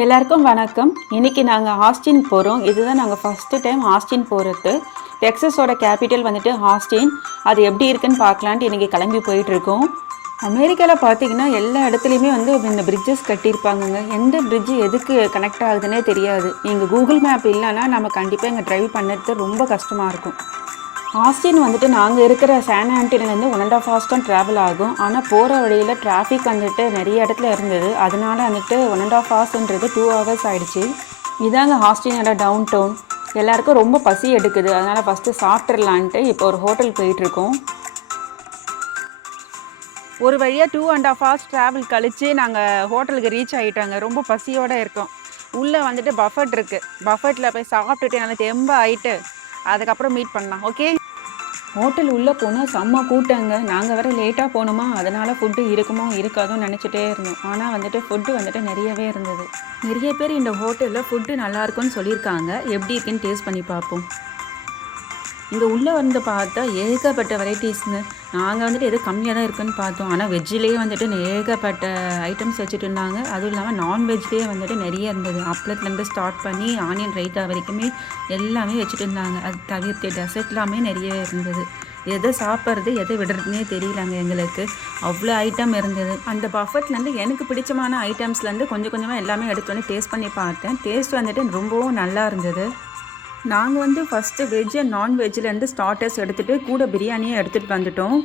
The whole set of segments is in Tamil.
எல்லாருக்கும் வணக்கம். இன்னைக்கு நாங்கள் ஆஸ்டின் போகிறோம். இதுதான் நாங்கள் ஃபஸ்ட்டு டைம் ஆஸ்டின் போகிறது. டெக்ஸஸோட கேபிட்டல் வந்துட்டு ஆஸ்டின். அது எப்படி இருக்குன்னு பார்க்கலான்ட்டு இன்றைக்கி கிளம்பி போயிட்டுருக்கோம். அமெரிக்காவில் பார்த்தீங்கன்னா எல்லா இடத்துலையுமே வந்து இந்த பிரிட்ஜஸ் கட்டியிருப்பாங்கங்க. எந்த பிரிட்ஜு எதுக்கு கனெக்ட் ஆகுதுன்னே தெரியாது. இங்கே கூகுள் மேப் இல்லைன்னா நம்ம கண்டிப்பாக இங்கே ட்ரைவ் பண்ணுறது ரொம்ப கஷ்டமாக இருக்கும். ஆஸ்டின் வந்துட்டு நாங்கள் இருக்கிற சான் ஆண்டனிலேருந்து 1.5 hours தான் ட்ராவல் ஆகும். ஆனால் போகிற வழியில் டிராஃபிக் வந்துட்டு நிறைய இடத்துல இருந்தது. அதனால வந்துட்டு 1.5 hours 2 hours ஆகிடுச்சு. இதாங்க ஆஸ்டினோட டவுன் டவுன். எல்லாருக்கும் ரொம்ப பசி எடுக்குது. அதனால் ஃபஸ்ட்டு சாப்பிட்றலான்ட்டு இப்போ ஒரு ஹோட்டல் போயிட்டுருக்கோம். ஒரு வழியாக 2.5 hours ட்ராவல் கழித்து நாங்கள் ஹோட்டலுக்கு ரீச் ஆகிட்டாங்க. ரொம்ப பசியோடு இருக்கோம். உள்ளே வந்துட்டு பஃபட் இருக்குது. பஃபட்டில் போய் சாப்பிட்டுட்டு நல்லா தெம்ப ஆகிட்டு அதுக்கப்புறம் மீட் பண்ணலாம். ஓகே. ஹோட்டல் உள்ளே போனால் செம்ம கூட்டங்க. நாங்கள் வேறு லேட்டாக போனோமா, அதனால் ஃபுட்டு இருக்குமோ இருக்காதோன்னு நினச்சிட்டே இருந்தோம். ஆனால் வந்துட்டு ஃபுட்டு வந்துட்டு நிறையவே இருந்தது. நிறைய பேர் இந்த ஹோட்டலில் ஃபுட்டு நல்லாயிருக்குன்னு சொல்லியிருக்காங்க. எப்படி இருக்குன்னு டேஸ்ட் பண்ணி பார்ப்போம். இங்கே உள்ளே வந்து பார்த்தா ஏகப்பட்ட வெரைட்டிஸுங்க. நாங்கள் வந்துட்டு எது கம்மியாக தான் இருக்குன்னு பார்த்தோம். ஆனால் வெஜ்ஜிலேயே வந்துட்டு ஏகப்பட்ட ஐட்டம்ஸ் வச்சுட்டு இருந்தாங்க. அதுவும் இல்லாமல் நான்வெஜ்லேயே வந்துட்டு நிறைய இருந்தது. அப்பளத்துலேருந்து ஸ்டார்ட் பண்ணி ஆனியன் ரைத்தா வரைக்குமே எல்லாமே வச்சுட்டு இருந்தாங்க. அது தவிர்த்து டெசர்ட் எல்லாமே நிறைய இருந்தது. எதை சாப்பிட்றது எதை விடுறதுனே தெரியலங்க எங்களுக்கு. அவ்வளோ ஐட்டம் இருந்தது. அந்த பஃபட்லேருந்து எனக்கு பிடிச்சமான ஐட்டம்ஸ்லேருந்து கொஞ்சம் கொஞ்சமாக எல்லாமே எடுத்து வந்து டேஸ்ட் பண்ணி பார்த்தேன். டேஸ்ட் வந்துட்டு ரொம்பவும் நல்லா இருந்தது. நாங்கள் வந்து ஃபஸ்ட்டு வெஜ் அண்ட் நான்வெஜ்லேருந்து ஸ்டார்டர்ஸ் எடுத்துகிட்டு கூட பிரியாணியை எடுத்துகிட்டு வந்துட்டோம்.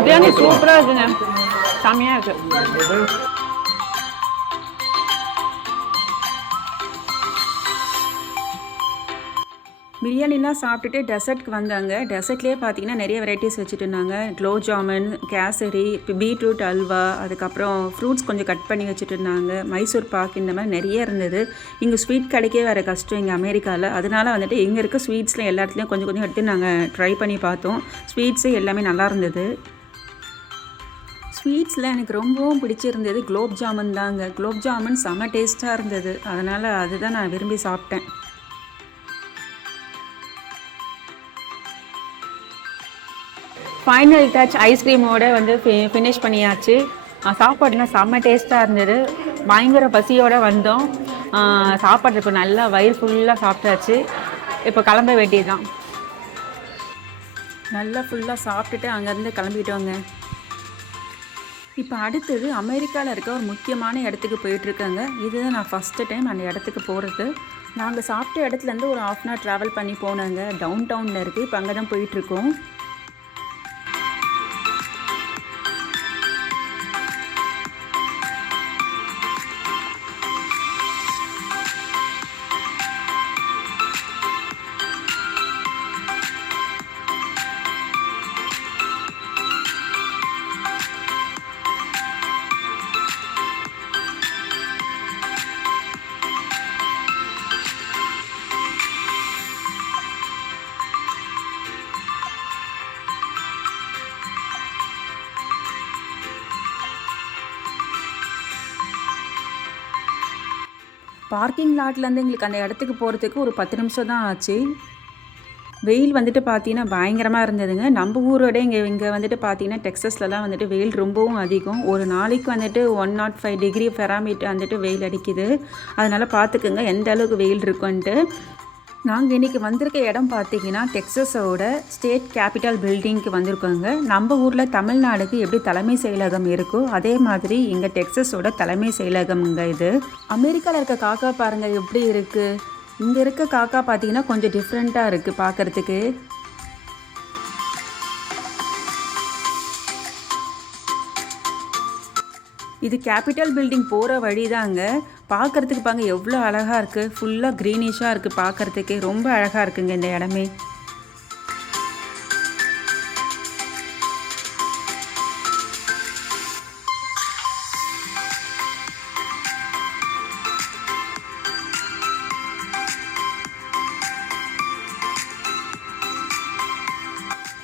பிரியாணி சூப்பராக இருக்குங்க. செம்மையாக இருக்குது. பிரியாணிலாம் சாப்பிட்டுட்டு டெசர்ட்க்கு வந்தாங்க. டெசர்ட்லேயே பார்த்தீங்கன்னா நிறைய வெரைட்டிஸ் வச்சுட்டு இருந்தாங்க. குலோப் ஜாமுன், கேசரி, பீட்ரூட் அல்வா, அதுக்கப்புறம் ஃப்ரூட்ஸ் கொஞ்சம் கட் பண்ணி வச்சுட்டு இருந்தாங்க. மைசூர் பாக், இந்த மாதிரி நிறைய இருந்தது. இங்கே ஸ்வீட் கிடைக்கவே வேறு கஷ்டம் இங்கே அமெரிக்காவில். அதனால வந்துட்டு இங்கே இருக்க ஸ்வீட்ஸில் எல்லா இடத்துலையும் கொஞ்சம் கொஞ்சம் எடுத்து நாங்கள் ட்ரை பண்ணி பார்த்தோம். ஸ்வீட்ஸு எல்லாமே நல்லா இருந்தது. ஸ்வீட்ஸில் எனக்கு ரொம்பவும் பிடிச்சிருந்தது குலோப் ஜாமுன் தாங்க. குலோப் ஜாமுன் செம்ம டேஸ்ட்டாக இருந்தது. அதனால் அதுதான் நான் விரும்பி சாப்பிட்டேன். ஃபைனல் டச் ஐஸ்கிரீமோடு வந்து ஃபினிஷ் பண்ணியாச்சு. சாப்பாடுலாம் செம்ம டேஸ்ட்டாக இருந்தது. பயங்கர பசியோடு வந்தோம். சாப்பாடு இப்போ நல்லா வயிறு ஃபுல்லாக சாப்பிட்டாச்சு. இப்போ கிளம்ப வேண்டியது தான். நல்லா ஃபுல்லாக சாப்பிட்டுட்டு அங்கேருந்து கிளம்பிட்டோங்க. இப்போ அடுத்தது அமெரிக்காவில் இருக்க ஒரு முக்கியமான இடத்துக்கு போயிட்டுருக்காங்க. இதுதான் நான் ஃபஸ்ட்டு டைம் அந்த இடத்துக்கு போகிறது. நாங்கள் சாப்பிட்ட இடத்துலேருந்து ஒரு 1/2 hour ட்ராவல் பண்ணி போனாங்க. டவுன் டவுனில் இருக்குது. இப்போ அங்கே தான் போயிட்டுருக்கோம். பார்க்கிங் லாட்லேருந்து எங்களுக்கு அந்த இடத்துக்கு போகிறதுக்கு ஒரு 10 நிமிஷம் தான் ஆச்சு. வெயில் வந்துட்டு பார்த்தீங்கன்னா பயங்கரமாக இருந்ததுங்க. நம்ம ஊரோட இங்கே வந்துட்டு பார்த்தீங்கன்னா டெக்ஸஸ்லலாம் வந்துட்டு வெயில் ரொம்பவும் அதிகம். ஒரு நாளைக்கு வந்துட்டு 105 degree ஃபெராமீட்டர் வந்துட்டு வெயில் அடிக்குது. அதனால் பார்த்துக்குங்க எந்த அளவுக்கு வெயில் இருக்குன்ட்டு. நாங்கள் இன்றைக்கி வந்திருக்க இடம் பார்த்திங்கன்னா டெக்ஸஸோட ஸ்டேட் கேபிட்டல் பில்டிங்க்கு வந்திருக்கோங்க. நம்ம ஊரில் தமிழ்நாடுக்கு எப்படி தலைமை செயலகம் இருக்கோ அதே மாதிரி இங்கே டெக்ஸஸோட தலைமை செயலகம்ங்க இது. அமெரிக்காவில் இருக்க காக்கா பாருங்கள் எப்படி இருக்குது. இங்கே இருக்க காக்கா பார்த்திங்கன்னா கொஞ்சம் டிஃப்ரெண்ட்டாக இருக்குது பார்க்குறதுக்கு. இது கேபிட்டல் பில்டிங் போகிற வழி தாங்க. பார்க்குறதுக்கு பாங்க எவ்வளோ அழகாக இருக்குது. ஃபுல்லாக க்ரீனிஷாக இருக்குது. பார்க்குறதுக்கே ரொம்ப அழகாக இருக்குங்க இந்த இடமே.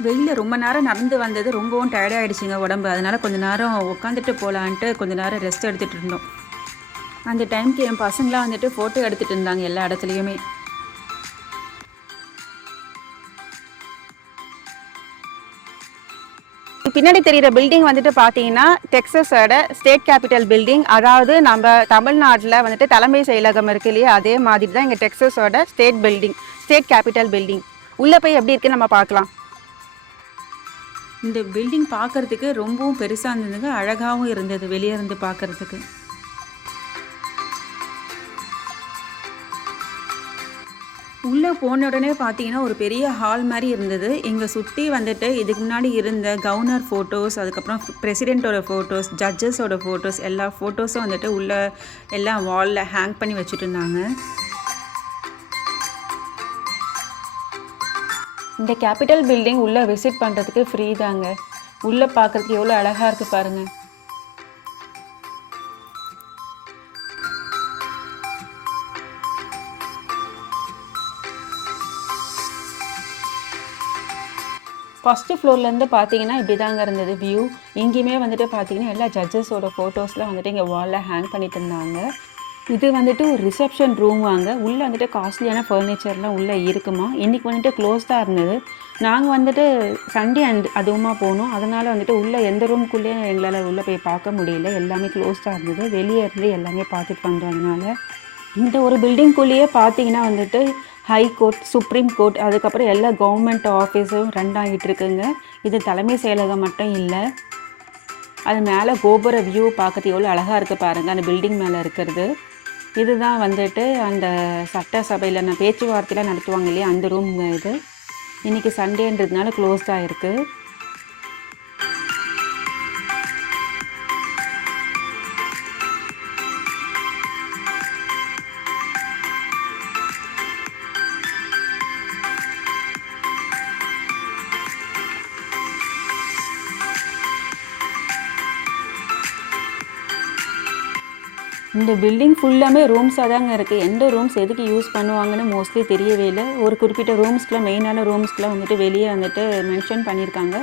வெயிலில் ரொம்ப நேரம் நடந்து வந்தது ரொம்பவும் டயர்டாகிடுச்சிங்க உடம்பு. அதனால் கொஞ்சம் நேரம் உட்காந்துட்டு போகலான்ட்டு கொஞ்சம் நேரம் ரெஸ்ட் எடுத்துகிட்டு இருந்தோம். அந்த டைமுக்கு என் பசங்களாம் வந்துட்டு ஃபோட்டோ எடுத்துகிட்டு இருந்தாங்க எல்லா இடத்துலையுமே. பின்னாடி தெரிகிற பில்டிங் வந்துட்டு பார்த்தீங்கன்னா டெக்ஸஸோட ஸ்டேட் கேபிட்டல் பில்டிங். அதாவது நம்ம தமிழ்நாட்டில் வந்துட்டு தலைமை செயலகம் இருக்கு இல்லையா, அதே மாதிரி தான் இங்கே டெக்ஸஸோட state building, state capitol building. உள்ளே போய் எப்படி இருக்குன்னு நம்ம பார்க்கலாம். இந்த பில்டிங் பார்க்குறதுக்கு ரொம்பவும் பெருசாக இருந்ததுங்க, அழகாகவும் இருந்தது வெளியே இருந்து பார்க்குறதுக்கு. உள்ளே போன உடனே பார்த்தீங்கன்னா ஒரு பெரிய ஹால் மாதிரி இருந்தது. இங்கே சுற்றி வந்துட்டு இதுக்கு முன்னாடி இருந்த கவர்னர் ஃபோட்டோஸ், அதுக்கப்புறம் பிரசிடெண்ட்டோட ஃபோட்டோஸ், ஜட்ஜஸோட ஃபோட்டோஸ், எல்லா ஃபோட்டோஸும் வந்துட்டு உள்ளே எல்லாம் வாலில் ஹேங் பண்ணி வச்சுட்டு இருந்தாங்க. இந்த கேபிட்டல் பில்டிங் உள்ளே விசிட் பண்ணுறதுக்கு ஃப்ரீ தாங்க. உள்ளே பார்க்குறதுக்கு எவ்வளோ அழகாக இருக்குது பாருங்கள். ஃபஸ்ட்டு ஃப்ளோர்லேருந்து பார்த்தீங்கன்னா இப்படி தாங்க இருந்தது வியூ. இங்கேயுமே வந்துட்டு பார்த்தீங்கன்னா எல்லா ஜட்ஜஸோட ஃபோட்டோஸ்லாம் வந்துட்டு இங்கே வாலில் ஹேங் பண்ணிட்டு இருந்தாங்க. இது வந்துட்டு ஒரு ரிசப்ஷன் ரூம் வாங்க. உள்ளே வந்துட்டு காஸ்ட்லியான ஃபர்னிச்சர்லாம் உள்ளே இருக்குமா. இன்றைக்கி வந்துட்டு க்ளோஸ் தான் இருந்தது. நாங்கள் வந்துட்டு சண்டே அதுவுமா போனோம். அதனால் வந்துட்டு உள்ளே எந்த ரூம்குள்ளேயும் எங்களால் உள்ளே போய் பார்க்க முடியல. எல்லாமே க்ளோஸ் தான் இருந்தது. வெளியே இருந்து எல்லாமே பார்த்துட்டு வந்ததுனால இந்த ஒரு பில்டிங்குள்ளேயே பார்த்தீங்கன்னா வந்துட்டு ஹை கோர்ட், சுப்ரீம் கோர்ட், அதுக்கப்புறம் எல்லா கவர்மெண்ட் ஆஃபீஸும் ரன் ஆகிட்டு இருக்குங்க. இது தலைமை செயலகம் மட்டும் இல்லை, அது மேலே கோபுர வியூ பார்க்கறது எவ்வளோ அழகாக இருக்குது பாருங்கள், அந்த பில்டிங் மேலே இருக்கிறது. இதுதான் வந்துட்டு அந்த சட்டசபையில் நான் பேச்சுவார்த்தையெலாம் நடத்துவாங்க இல்லையா, அந்த ரூம்ங்க இது. இன்றைக்கி சண்டேன்றதுனால க்ளோஸ்டாக இருக்குது. இந்த பில்டிங் ஃபுல்லாமே ரூம்ஸாக தாங்க இருக்குது. எந்த ரூம்ஸ் எதுக்கு யூஸ் பண்ணுவாங்கன்னு மோஸ்ட்லி தெரியவே இல்லை. ஒரு குறிப்பிட்ட ரூம்ஸ்க்குலாம், மெயினான ரூம்ஸ்க்குலாம் வந்துட்டு வெளியே வந்துட்டு மென்ஷன் பண்ணியிருக்காங்க.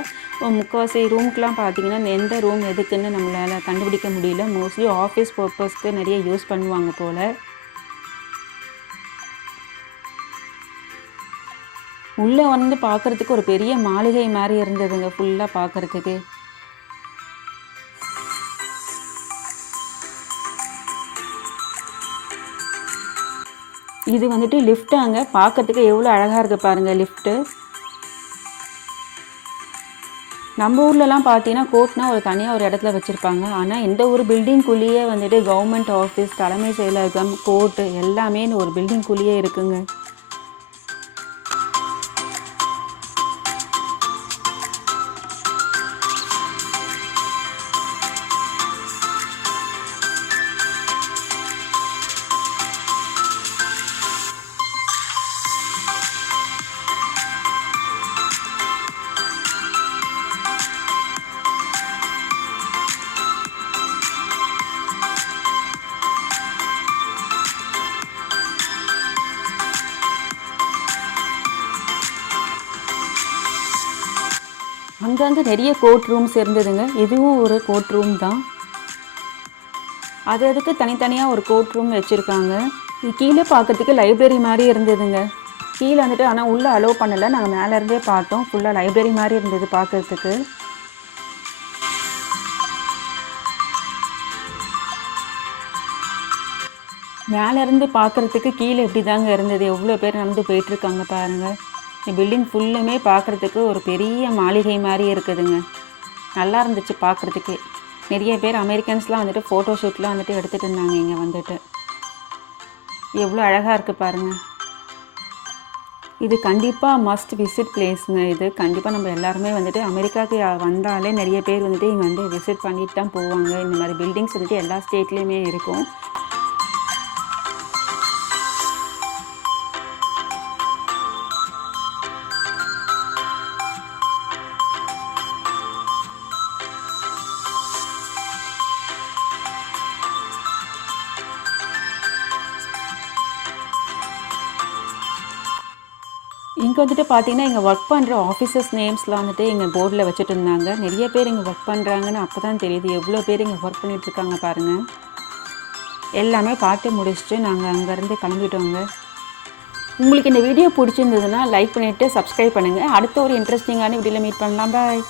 முக்கால்வாசி ரூம்க்கெலாம் பார்த்தீங்கன்னா எந்த ரூம் எதுக்குன்னு நம்மளால் கண்டுபிடிக்க முடியல. மோஸ்ட்லி ஆஃபீஸ் பர்பஸ்க்கு நிறைய யூஸ் பண்ணுவாங்க போல். உள்ளே வந்து பார்க்குறதுக்கு ஒரு பெரிய மாளிகை மாதிரி இருந்ததுங்க ஃபுல்லாக பார்க்குறதுக்கு. இது வந்துட்டு லிஃப்ட்டாங்க. பார்க்கறதுக்கு எவ்வளோ அழகாக இருக்குது பாருங்கள் லிஃப்ட்டு. நம்ம ஊர்லலாம் பார்த்தீங்கன்னா கோர்ட்னா ஒரு தனியாக ஒரு இடத்துல வச்சுருப்பாங்க. ஆனால் இந்த ஒரு பில்டிங்குள்ளேயே வந்துட்டு கவர்மெண்ட் ஆஃபீஸ், தலைமை செயலகம், கோர்ட்டு எல்லாமே ஒரு பில்டிங்குள்ளேயே இருக்குங்க. அங்கங்கே நிறைய கோர்ட் ரூம்ஸ் இருந்ததுங்க. இதுவும் ஒரு கோர்ட் ரூம் தான். அதுக்கு தனித்தனியாக ஒரு கோர்ட் ரூம் வச்சுருக்காங்க. இது கீழே பார்க்கறதுக்கு லைப்ரரி மாதிரி இருந்ததுங்க. கீழே வந்துட்டு ஆனால் உள்ளே அலோவ் பண்ணலை. நாங்கள் மேலேருந்தே பார்த்தோம். ஃபுல்லாக லைப்ரரி மாதிரி இருந்தது பார்க்குறதுக்கு. மேலேருந்து பார்க்குறதுக்கு கீழே எப்படி தாங்க இருந்தது. எவ்வளோ பேர் நடந்து போயிட்டுருக்காங்க பாருங்கள். இந்த பில்டிங் ஃபுல்லுமே பார்க்குறதுக்கு ஒரு பெரிய மாளிகை மாதிரி இருக்குதுங்க. நல்லா இருந்துச்சு பார்க்குறதுக்கு. நிறைய பேர் அமெரிக்கன்ஸ்லாம் வந்துட்டு ஃபோட்டோ ஷூட்லாம் வந்துட்டு எடுத்துகிட்டு இருந்தாங்க இங்கே வந்துட்டு. எவ்வளோ அழகாக இருக்குது பாருங்கள். இது கண்டிப்பாக மஸ்ட் விசிட் பிளேஸுங்க. இது கண்டிப்பாக நம்ம எல்லாருமே வந்துட்டு அமெரிக்காவுக்கு வந்தாலே நிறைய பேர் வந்துட்டு இங்கே வந்து விசிட் பண்ணிட்டு தான் போவாங்க. இந்த மாதிரி பில்டிங்ஸ் வந்துட்டு எல்லா ஸ்டேட்லேயுமே இருக்கும். இங்கே வந்துட்டு பார்த்தீங்கன்னா இங்கே ஒர்க் பண்ணுற ஆஃபீஸர்ஸ் நேம்ஸ்லாம் வந்துட்டு இங்கே போர்டில் வச்சுட்டு இருந்தாங்க. நிறைய பேர் இங்கே ஒர்க் பண்ணுறாங்கன்னு அப்போ தான் தெரியுது எவ்வளோ பேர் இங்கே ஒர்க் பண்ணிகிட்ருக்காங்க பாருங்கள். எல்லாமே பார்த்து முடிச்சுட்டு நாங்கள் அங்கேருந்து கிளம்பிட்டோங்க. உங்களுக்கு இந்த வீடியோ பிடிச்சிருந்ததுன்னா லைக் பண்ணிவிட்டு சப்ஸ்கிரைப் பண்ணுங்கள். அடுத்த ஒரு இன்ட்ரெஸ்டிங்கான வீடியோவில் மீட் பண்ணலாம். பாய்.